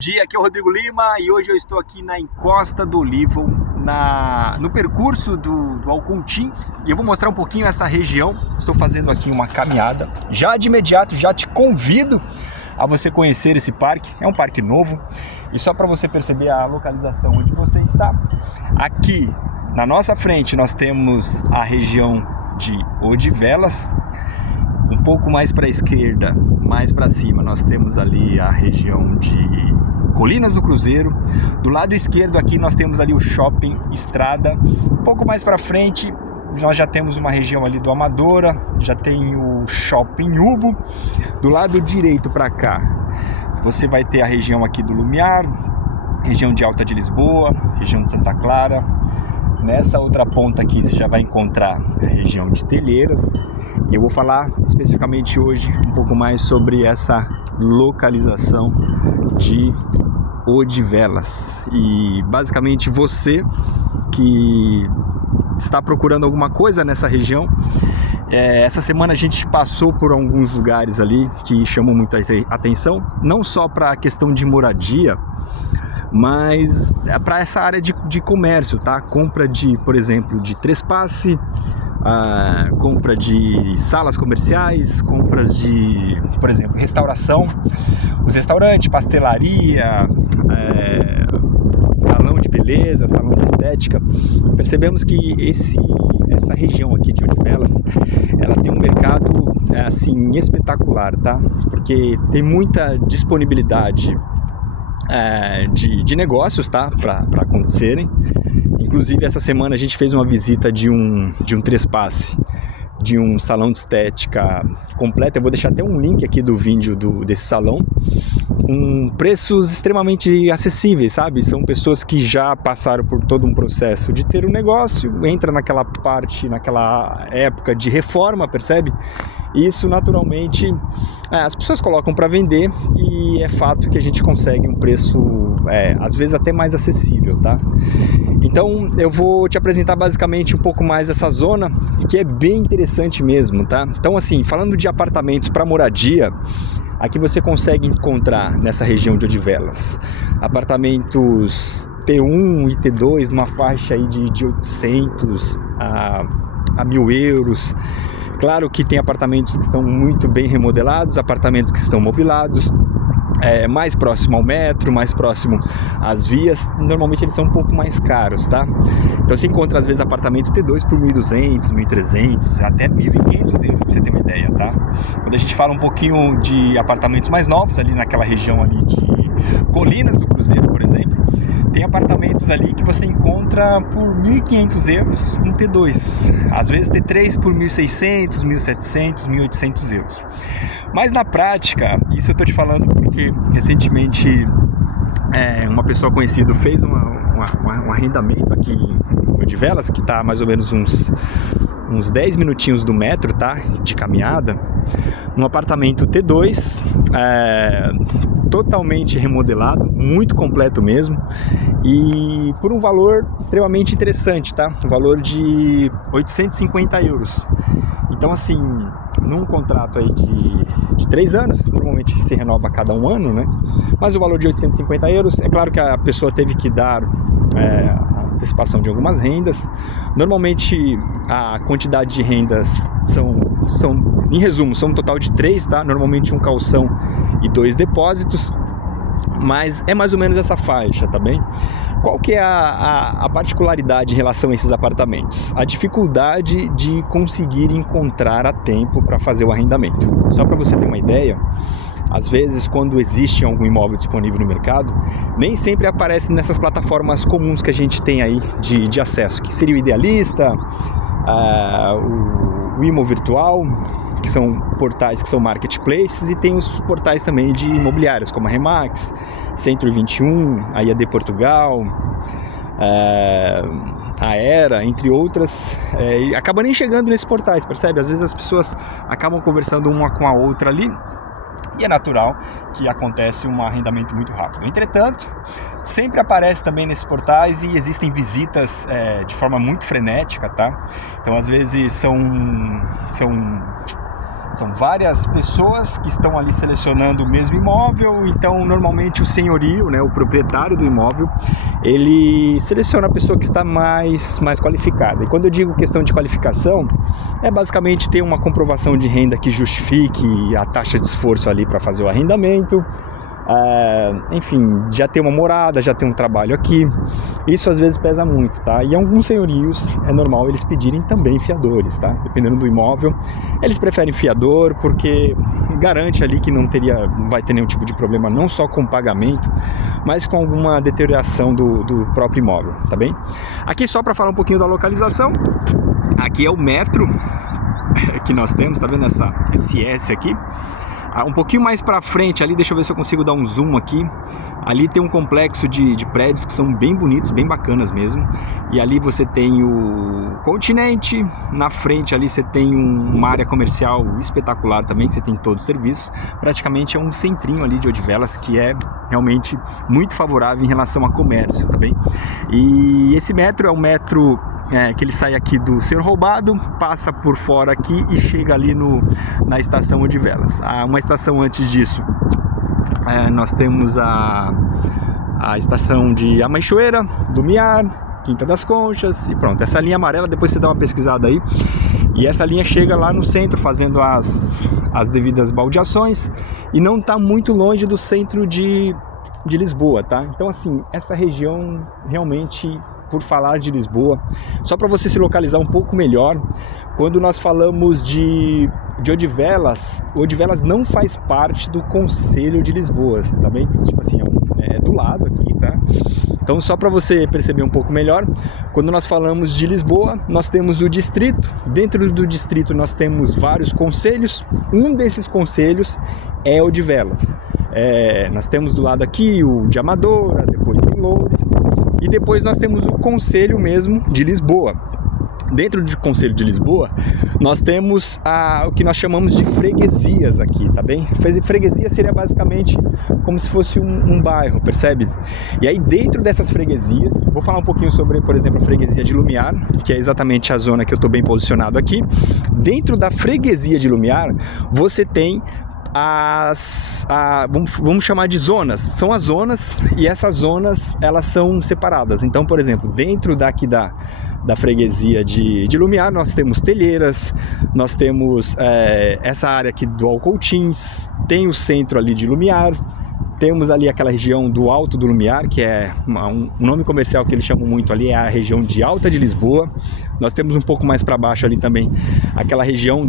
Dia, aqui é o Rodrigo Lima e hoje eu estou aqui na Encosta do Olivo, no percurso do Alcontins, e eu vou mostrar um pouquinho essa região. Estou fazendo aqui uma caminhada. Já de imediato já te convido a você conhecer esse parque. É um parque novo e só para você perceber a localização onde você está, aqui na nossa frente nós temos a região de Odivelas. Um pouco mais para a esquerda, mais para cima, nós temos ali a região de Colinas do Cruzeiro. Do lado esquerdo aqui nós temos ali o Shopping Estrada. Um pouco mais para frente nós já temos uma região ali do Amadora, já tem o Shopping Ubo. Do lado direito para cá você vai ter a região aqui do Lumiar, região de Alta de Lisboa, região de Santa Clara. Nessa outra ponta aqui você já vai encontrar a região de Telheiras. Eu vou falar especificamente hoje um pouco mais sobre essa localização de Odivelas. E basicamente você que está procurando alguma coisa nessa região, essa semana a gente passou por alguns lugares ali que chamam muito a atenção, não só para a questão de moradia, mas para essa área de comércio, tá? Compra de, por exemplo, de trespasse, compra de salas comerciais, compras de, por exemplo, restauração, os restaurantes, pastelaria, salão de beleza, salão de estética. Percebemos que essa região aqui de Odivelas, ela tem um mercado assim espetacular, tá? Porque tem muita disponibilidade de negócios, tá? Para acontecerem. Inclusive essa semana a gente fez uma visita de um trespasse, de um salão de estética completo. Eu vou deixar até um link aqui do vídeo desse salão, com preços extremamente acessíveis, sabe? São pessoas que já passaram por todo um processo de ter um negócio, entra naquela época de reforma, percebe? Isso naturalmente as pessoas colocam para vender, e é fato que a gente consegue um preço às vezes até mais acessível, tá? Então eu vou te apresentar basicamente um pouco mais essa zona, que é bem interessante mesmo, tá? Então assim, falando de apartamentos para moradia, aqui você consegue encontrar nessa região de Odivelas apartamentos T1 e T2 numa faixa aí de 800 a 1.000 euros. Claro que tem apartamentos que estão muito bem remodelados, apartamentos que estão mobilados, mais próximo ao metro, mais próximo às vias. Normalmente eles são um pouco mais caros, tá? Então você encontra às vezes apartamento T2 por 1.200, 1.300, até 1.500 euros, pra você ter uma ideia, tá? Quando a gente fala um pouquinho de apartamentos mais novos, ali naquela região ali de Colinas do Cruzeiro, por exemplo, tem apartamentos ali que você encontra por 1.500 euros, um T2. Às vezes T3 por 1.600, 1.700, 1.800 euros. Mas na prática, isso eu estou te falando porque recentemente uma pessoa conhecida fez um arrendamento aqui em Odivelas, que está mais ou menos uns 10 minutinhos do metro, tá? De caminhada, num apartamento T2, totalmente remodelado, muito completo mesmo, e por um valor extremamente interessante, tá? Um valor de 850 euros. Então assim, num contrato aí de 3 anos, normalmente se renova a cada 1 ano, né? Mas o valor de 850 euros, é claro que a pessoa teve que dar a antecipação de algumas rendas. Normalmente a quantidade de rendas são em resumo, são um total de 3, tá? Normalmente um calção e 2 depósitos, mas é mais ou menos essa faixa, tá bem? Qual que é a particularidade em relação a esses apartamentos? A dificuldade de conseguir encontrar a tempo para fazer o arrendamento. Só para você ter uma ideia, às vezes quando existe algum imóvel disponível no mercado, nem sempre aparece nessas plataformas comuns que a gente tem aí de acesso, que seria o Idealista, o Imo Virtual, que são portais que são marketplaces, e tem os portais também de imobiliários, como a Remax, Centro 21, a IAD Portugal, a Era, entre outras, e acaba nem chegando nesses portais, percebe? Às vezes as pessoas acabam conversando uma com a outra ali, e é natural que acontece um arrendamento muito rápido. Entretanto, sempre aparece também nesses portais e existem visitas de forma muito frenética, tá? Então às vezes são São várias pessoas que estão ali selecionando o mesmo imóvel, então normalmente o senhorio, né, o proprietário do imóvel, ele seleciona a pessoa que está mais qualificada. E quando eu digo questão de qualificação, é basicamente ter uma comprovação de renda que justifique a taxa de esforço ali para fazer o arrendamento. Enfim, já ter uma morada, já ter um trabalho aqui, isso às vezes pesa muito, tá? E alguns senhorios é normal eles pedirem também fiadores, tá? Dependendo do imóvel, eles preferem fiador porque garante ali que não vai ter nenhum tipo de problema, não só com o pagamento, mas com alguma deterioração do próprio imóvel, tá bem? Aqui só para falar um pouquinho da localização, aqui é o metro que nós temos, tá vendo essa SS aqui? Um pouquinho mais para frente ali, deixa eu ver se eu consigo dar um zoom aqui. Ali tem um complexo de prédios que são bem bonitos, bem bacanas mesmo. E ali você tem o Continente, na frente ali você tem uma área comercial espetacular também, que você tem todo o serviço. Praticamente é um centrinho ali de Odivelas que é realmente muito favorável em relação a comércio, tá bem? E esse metro é um metro que ele sai aqui do Senhor Roubado, passa por fora aqui e chega ali na estação Odivelas. Uma estação antes disso, nós temos a estação de Amaixoeira, do Miar, Quinta das Conchas e pronto. Essa linha amarela, depois você dá uma pesquisada aí, e essa linha chega lá no centro fazendo as devidas baldeações e não está muito longe do centro de Lisboa, tá? Então assim, essa região realmente, por falar de Lisboa, só para você se localizar um pouco melhor, quando nós falamos de Odivelas, Odivelas não faz parte do Conselho de Lisboa, tá bem? Tipo assim, é do lado aqui, tá? Então só para você perceber um pouco melhor, quando nós falamos de Lisboa, nós temos o distrito, dentro do distrito nós temos vários concelhos, um desses concelhos é Odivelas. Nós temos do lado aqui o de Amadora, depois tem Loures, e depois nós temos o Conselho mesmo de Lisboa. Dentro do Conselho de Lisboa, nós temos o que nós chamamos de freguesias aqui, tá bem? Freguesia seria basicamente como se fosse um bairro, percebe? E aí dentro dessas freguesias, vou falar um pouquinho sobre, por exemplo, a freguesia de Lumiar, que é exatamente a zona que eu estou bem posicionado aqui. Dentro da freguesia de Lumiar, você tem vamos chamar de zonas, são as zonas, e essas zonas elas são separadas. Então, por exemplo, dentro daqui da freguesia de Lumiar, nós temos Telheiras, nós temos essa área aqui do Alcoutins, tem o centro ali de Lumiar, temos ali aquela região do Alto do Lumiar, que é um nome comercial que eles chamam muito ali, é a região de Alta de Lisboa. Nós temos um pouco mais para baixo ali também aquela região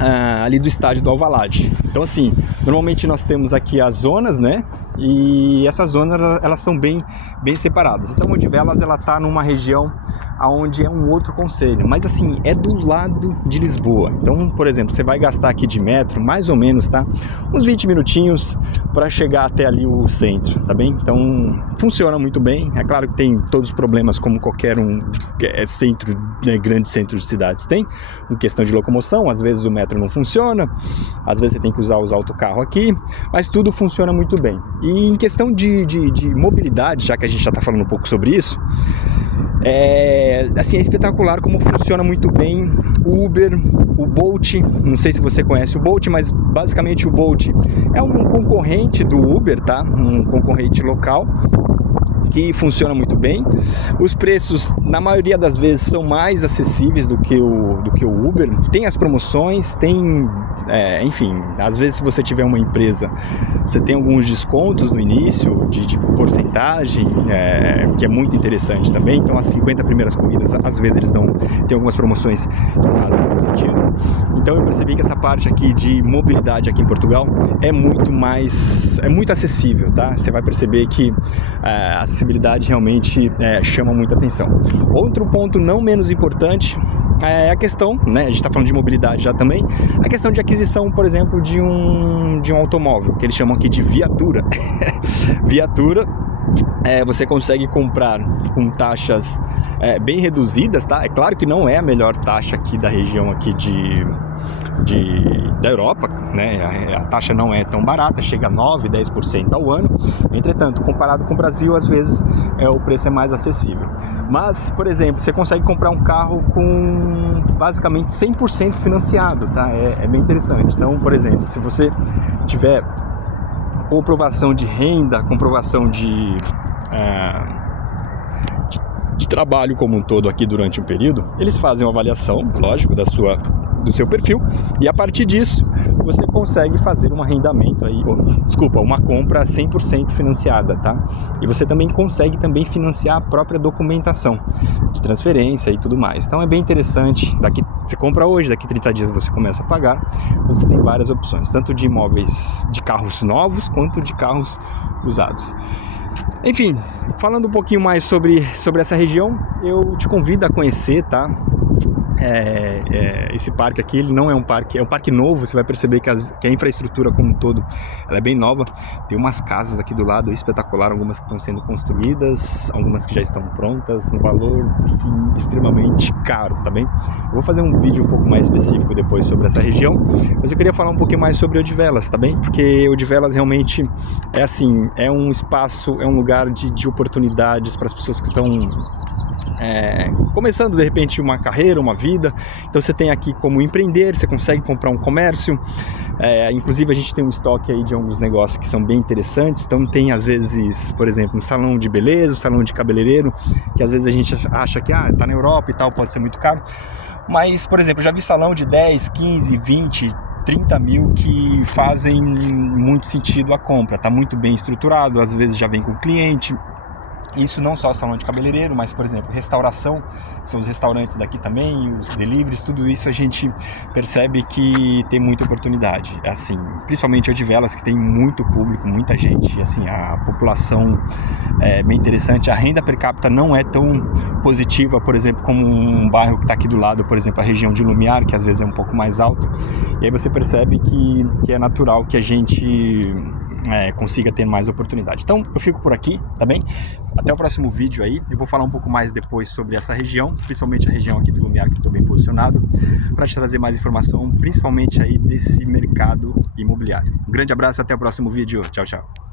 ali do estádio do Alvalade. Então assim, normalmente nós temos aqui as zonas, né? E essas zonas elas são bem separadas. Então Odivelas ela tá numa região aonde é um outro concelho, mas assim, é do lado de Lisboa. Então, por exemplo, você vai gastar aqui de metro, mais ou menos, tá? Uns 20 minutinhos para chegar até ali o centro, tá bem? Então, funciona muito bem. É claro que tem todos os problemas como qualquer centro, né, grande centro de cidades tem, em questão de locomoção, às vezes o metro não funciona, às vezes você tem que usar os autocarros aqui, mas tudo funciona muito bem. E em questão de mobilidade, já que a gente já está falando um pouco sobre isso, assim, é espetacular como funciona muito bem o Uber, o Bolt. Não sei se você conhece o Bolt, mas basicamente o Bolt é um concorrente do Uber, tá? Um concorrente local que funciona muito bem. Os preços, na maioria das vezes, são mais acessíveis do que o Uber. Tem as promoções, tem, enfim, às vezes se você tiver uma empresa, você tem alguns descontos no início de porcentagem, que é muito interessante também. Então as 50 primeiras corridas, às vezes eles tem algumas promoções que fazem algum sentido. Então eu percebi que essa parte aqui de mobilidade aqui em Portugal é muito acessível, tá? Você vai perceber que a acessibilidade realmente chama muita atenção. Outro ponto não menos importante é a questão, né, a gente está falando de mobilidade já também, a questão de aquisição, por exemplo, de um automóvel, que eles chamam aqui de viatura. Viatura, você consegue comprar com taxas bem reduzidas, tá? É claro que não é a melhor taxa aqui da região aqui de da Europa, né? A taxa não é tão barata, chega a 9, 10% ao ano. Entretanto, comparado com o Brasil, às vezes o preço é mais acessível. Mas, por exemplo, você consegue comprar um carro com basicamente 100% financiado, tá? É bem interessante. Então, por exemplo, se você tiver comprovação de renda, comprovação de trabalho como um todo aqui durante um período, eles fazem uma avaliação, lógico, do seu perfil, e a partir disso você consegue fazer um arrendamento aí, uma compra 100% financiada, tá? E você também consegue financiar a própria documentação de transferência e tudo mais. Então é bem interessante. Daqui você compra hoje, daqui 30 dias você começa a pagar. Você tem várias opções, tanto de imóveis, de carros novos quanto de carros usados. Enfim, falando um pouquinho mais sobre essa região, eu te convido a conhecer, tá? Esse parque aqui, ele não é um parque novo. Você vai perceber que a infraestrutura como um todo, ela é bem nova. Tem umas casas aqui do lado espetacular, algumas que estão sendo construídas, algumas que já estão prontas, no valor assim, extremamente caro, tá bem? Eu vou fazer um vídeo um pouco mais específico depois sobre essa região, mas eu queria falar um pouquinho mais sobre Odivelas, tá bem? Porque Odivelas realmente é um espaço, é um lugar de oportunidades para as pessoas que estão começando de repente uma carreira, uma vida. Então você tem aqui como empreender, você consegue comprar um comércio, inclusive a gente tem um estoque aí de alguns negócios que são bem interessantes. Então tem às vezes, por exemplo, um salão de beleza, um salão de cabeleireiro, que às vezes a gente acha que tá na Europa e tal, pode ser muito caro, mas por exemplo, eu já vi salão de 10, 15, 20, 30 mil que fazem muito sentido a compra, tá muito bem estruturado, às vezes já vem com cliente. Isso não só salão de cabeleireiro, mas, por exemplo, restauração, são os restaurantes daqui também, os deliveries, tudo isso a gente percebe que tem muita oportunidade. Assim, principalmente Odivelas, que tem muito público, muita gente, assim, a população é bem interessante. A renda per capita não é tão positiva, por exemplo, como um bairro que está aqui do lado, por exemplo, a região de Lumiar, que às vezes é um pouco mais alto. E aí você percebe que é natural que a gente consiga ter mais oportunidade. Então eu fico por aqui, tá bem? Até o próximo vídeo aí. Eu vou falar um pouco mais depois sobre essa região, principalmente a região aqui do Lumiar, que estou bem posicionado, para te trazer mais informação, principalmente aí desse mercado imobiliário. Um grande abraço, até o próximo vídeo. Tchau, tchau.